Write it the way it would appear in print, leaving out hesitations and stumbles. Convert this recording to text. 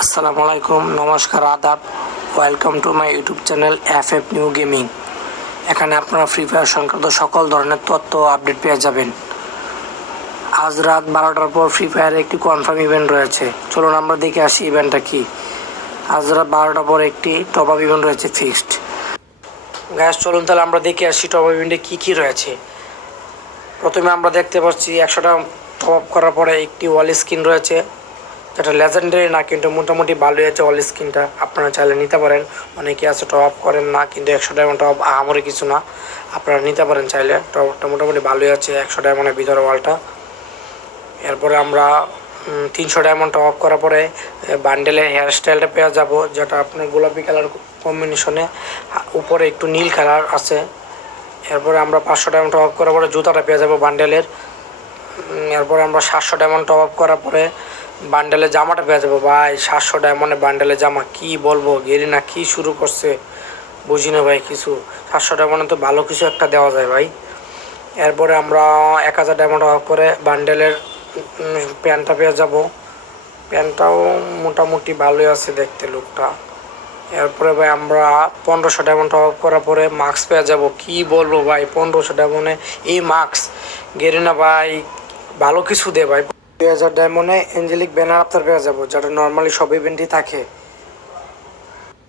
আসসালামু আলাইকুম, নমস্কার, আদাব। Welcome to my YouTube channel FF new gaming. এখানে আপনারা ফ্রি ফায়ার সংক্রান্ত সকল ধরনের তথ্য আপডেট পেয়ে যাবেন। আজ রাত 12টার পর ফ্রি ফায়ারে একটি কনফার্ম ইভেন্ট রয়েছে। চলুন আমরা দেখে আসি ইভেন্টটা কি। আজ রাত 12টার পর একটি টপ আপ ইভেন্ট রয়েছে ফিক্সড। গ্যাস চলুন তাহলে আমরা দেখে আসি টপ আপ ইভেন্টে কী কী রয়েছে। প্রথমে আমরা দেখতে পাচ্ছি 100টা টপ আপ করার পরে একটি ওয়াল স্ক্রিন রয়েছে, যেটা লেজেন্ডারি না, কিন্তু মোটামুটি ভালোই আছে ওয়াল স্ক্রিনটা। আপনারা চাইলে নিতে পারেন। অনেকে আছে টপ আপ করেন না, কিন্তু 100 ডায়মন্ড টপ আহামরি কিছু না, আপনারা নিতে পারেন চাইলে। টপ আপটা মোটামুটি ভালোই আছে 100 ডায়মন্ডের ভিতরে ওয়ালটা। এরপরে আমরা 300 ডায়মন্ড টপ আপ করার পরে বান্ডেলের হেয়ার স্টাইলটা পেয়ে যাব, যেটা আপনার গোলাপি কালার কম্বিনেশনে, উপরে একটু নীল কালার আছে। এরপরে আমরা 500 ডায়মন্ড টপ আপ করার পরে জুতাটা পেয়ে যাবো বান্ডেলের। এরপরে আমরা 700 ডায়মন্ড টপ আপ করার পরে বান্ডেলের জামাটা পেয়ে যাবো। ভাই 700 ডায়মন্ডে বান্ডেলের জামা, কি বলবো, গেরিনা কি শুরু করছে বুঝি না ভাই কিছু। 700 ডায়মন্ডে তো ভালো কিছু একটা দেওয়া যায় ভাই। এরপরে আমরা 1000 ডায়মন্ড টপ আপ করে বান্ডেলের প্যান্টটা পেয়ে যাব। প্যান্টটাও মোটামুটি ভালোই আছে দেখতে লুকটা। এরপরে ভাই আমরা 1500 ডায়মন্ড টপ আপ করার পরে মাস্ক পেয়ে যাব। কি বলবো ভাই, 1500 ডায়মন্ডে এই মাস্ক, গেরিনা ভাই ভালো কিছু দে ভাই। 2000 ডায়মন্ডে এঞ্জেলিক ব্যানার আপনার পেয়ে যাবো, যেটা নর্মালি সব ইভেন্টই থাকে।